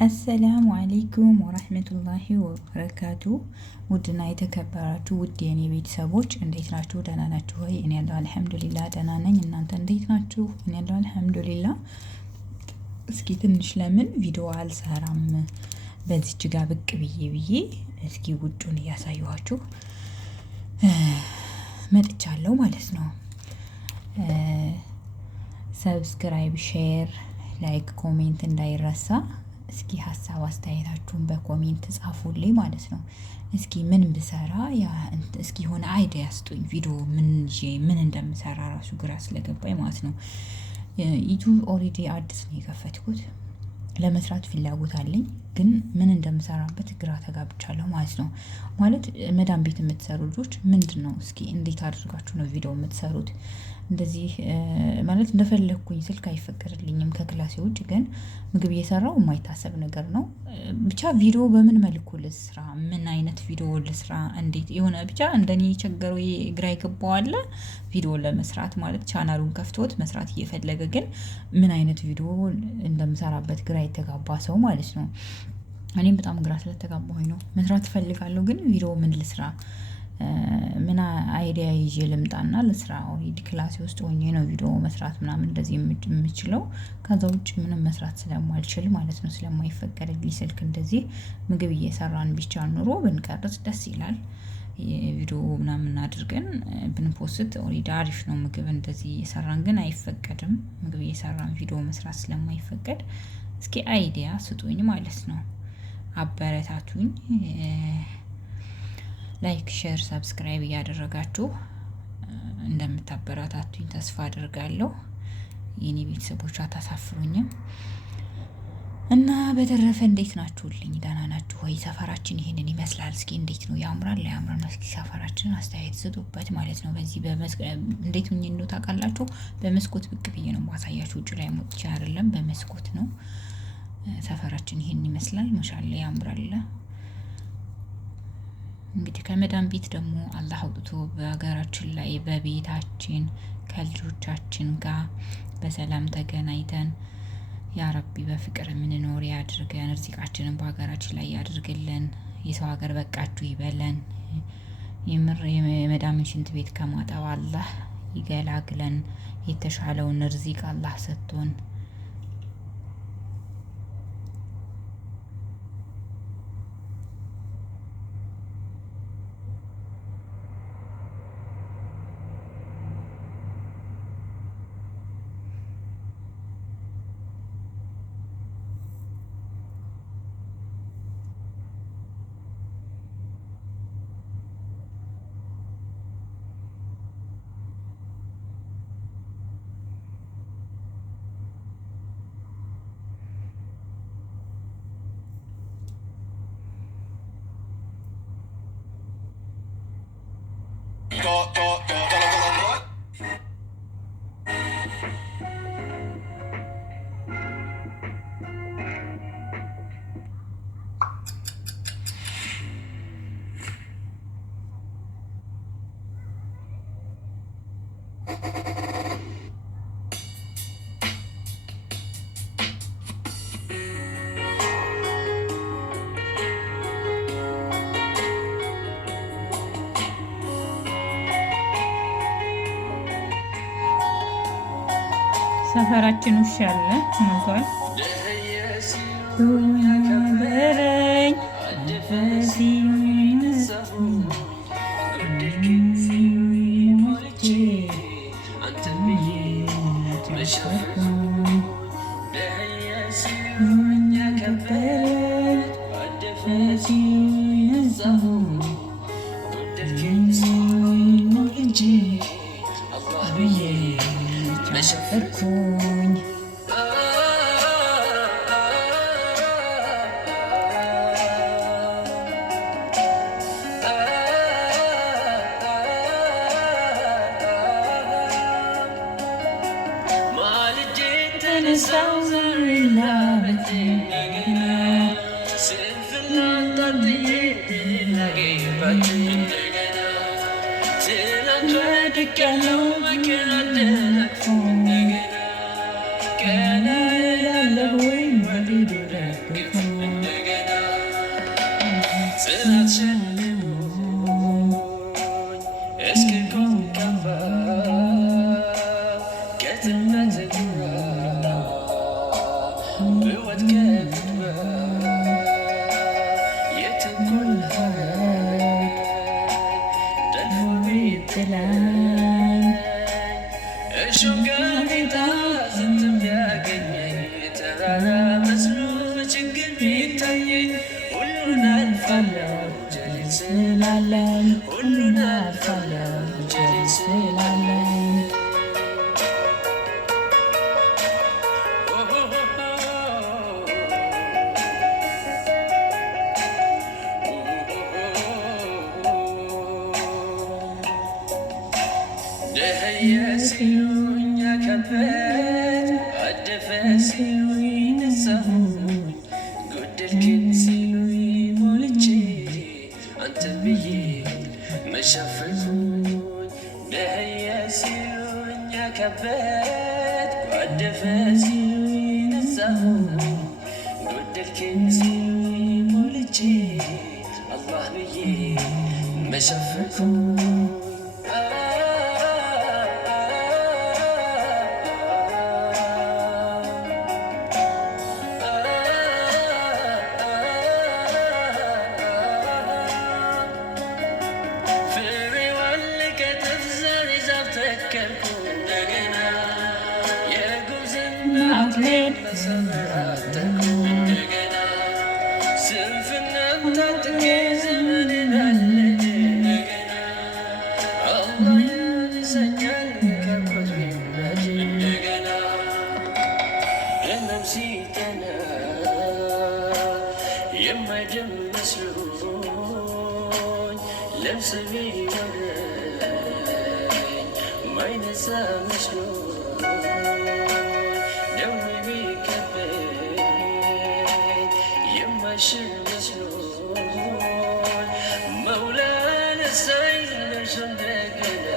አሰላሙ አሌይኩም ወረህመቱላሂ ወበረካቱ። ውድና የተከበራችሁ ውድ የኔ ቤተሰቦች እንዴት ናችሁ? ደህና ናችሁ ወይ? እኔ ያለው አልሐምዱሊላ ደህና ነኝ። እናንተ እንዴት ናችሁ? እኔ ያለው አልሐምዱሊላ። እስኪ ትንሽ ለምን ቪዲዮ አልሰራም በዚች ጋ ብቅ ብዬ እስኪ ውጩን እያሳየኋችሁ መጥቻለሁ ማለት ነው። ሰብስክራይብ፣ ሼር፣ ላይክ፣ ኮሜንት እንዳይረሳ። እስኪ ሀሳብ አስተያየታችሁን በኮሜንት ጻፉልኝ ማለት ነው። እስኪ ምን ብሰራ እስኪ የሆነ አይዲያ ስጡኝ። ቪዲዮ ምን እንደምሰራ ራሱ ግራ ስለገባኝ ማለት ነው። ዩቱብ ኦልሬዲ አዲስ ነው የከፈትኩት። ለመስራት ፍላጎት አለኝ፣ ግን ምን እንደምሰራበት ግራ ተጋብቻለሁ ማለት ነው። ማለት መዳም ቤት የምትሰሩ ልጆች ምንድን ነው እስኪ እንዴት አድርጋችሁ ነው ቪዲዮ የምትሰሩት? እንደዚህ ማለት እንደፈለግኩኝ ስልክ አይፈቀድልኝም ከክላሴ ውጭ፣ ግን ምግብ እየሰራው የማይታሰብ ነገር ነው። ብቻ ቪዲዮ በምን መልኩ ልስራ? ምን አይነት ቪዲዮ ልስራ? እንዴት የሆነ ብቻ እንደኔ የቸገረው ግራ የገባው አለ ቪዲዮ ለመስራት ማለት ቻናሉን ከፍቶት መስራት እየፈለገ ግን ምን አይነት ቪዲዮ እንደምሰራበት ግራ የተጋባ ሰው ማለት ነው። እኔም በጣም ግራ ስለተጋባሁኝ ነው። መስራት እፈልጋለሁ፣ ግን ቪዲዮ ምን ልስራ? ምን አይዲያ ይዤ ልምጣና ልስራ? ኦልሬዲ ክላሴ ውስጥ ሆኜ ነው ቪዲዮ መስራት ምናምን እንደዚህ የምችለው። ከዛ ውጭ ምንም መስራት ስለማልችል ማለት ነው፣ ስለማይፈቀድልኝ ስልክ እንደዚህ ምግብ እየሰራን ብቻ ኑሮ ብንቀርጽ ደስ ይላል። ቪዲዮ ምናምን አድርገን ብንፖስት ኦልሬዲ አሪፍ ነው። ምግብ እንደዚህ እየሰራን ግን አይፈቀድም። ምግብ እየሰራን ቪዲዮ መስራት ስለማይፈቀድ እስኪ አይዲያ ስጡኝ ማለት ነው። አበረታቱኝ። ላይክ፣ ሼር፣ ሰብስክራይብ እያደረጋችሁ እንደምታበረታቱኝ ተስፋ አድርጋለሁ። የኔ ቤተሰቦች አታሳፍሩኝም። እና በተረፈ እንዴት ናችሁልኝ? ደህና ናችሁ ወይ? ሰፈራችን ይሄንን ይመስላል። እስኪ እንዴት ነው? ያምራል አያምርም? እስኪ ሰፈራችንን አስተያየት ስጡበት ማለት ነው። በዚህ እንዴት ምን ነው ታውቃላችሁ? በመስኮት ብቅ ብዬ ነው ማሳያችሁ። ውጭ ላይ ሞጥቼ አይደለም፣ በመስኮት ነው። ሰፈራችን ይሄን ይመስላል። ማሻአላ ያምራል። እንግዲህ ከመዳን ቤት ደግሞ አላህ አውጥቶ በሀገራችን ላይ በቤታችን ከልጆቻችን ጋር በሰላም ተገናኝተን ያ ረቢ በፍቅር የምንኖር ያድርገን። ርዚቃችንን በሀገራችን ላይ ያድርግልን። የሰው ሀገር በቃችሁ ይበለን። የምር የመዳምን ሽንት ቤት ከማጠብ አላህ ይገላግለን። የተሻለውን ርዚቅ አላህ ሰጥቶን ሰፈራችን ውሻ አለ ሞቷል። በረኝ ነበርኩኝ። ማልጄ ተነሳው ዛሬ ላበት ሁሉን አልፋለሁ ጀል ስላለኝ ደህየ ሲሉኝ አከበት አደፈ ሲሉኝ ነሳሁኝ ጎደልክን ሲሉኝ ሞልቼ አንተን ብዬ መሸፈንኩኝ ደህየ ሲሉኝ አከበት አደፈ ሲሉኝ ነሳሁኝ ጎደልክን ሲሉኝ ሞልቼ አላህ ብዬ መሸፈንኩኝ የማይደም መስሎኝ ልብስ ቢወረኝ ማይነሳ መስሎኝ ደዌ ቢከበኝ የማይሽር መስሎኝ መውላ ነሳኝ ደርሶ እንደገና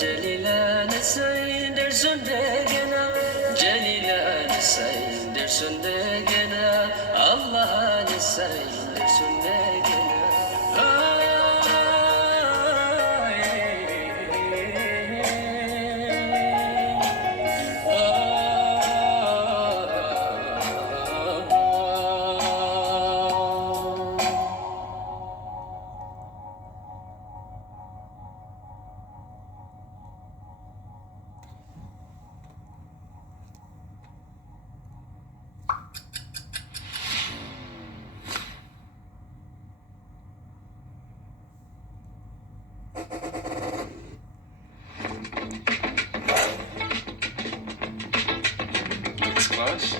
ጀሊላ ነሳኝ ደርሶ እንደገና ጀሊላ ነሳኝ ደርሶ እንደገና አላህ ነሳኝ ደርሶ እንደገና Close.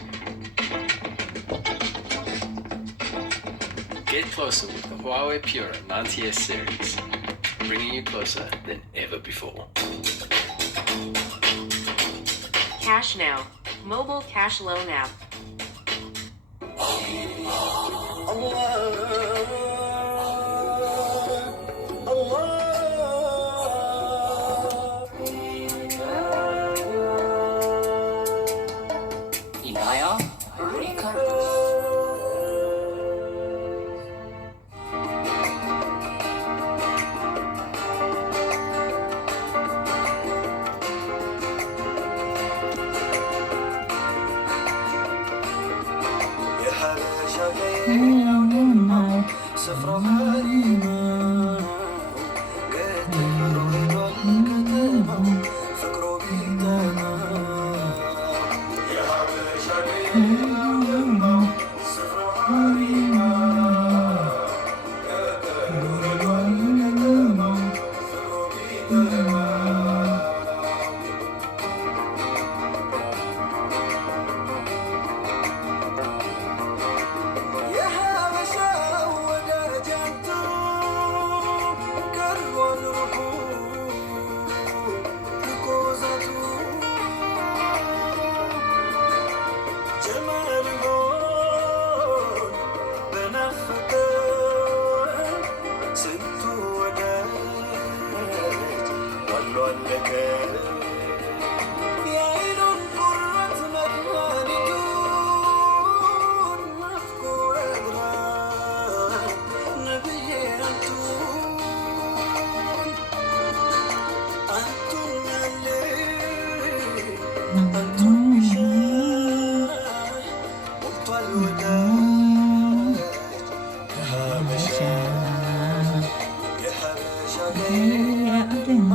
Get closer with the Huawei Pure 90S series, bringing you closer than ever before. Cash Now, mobile cash loan app. አደና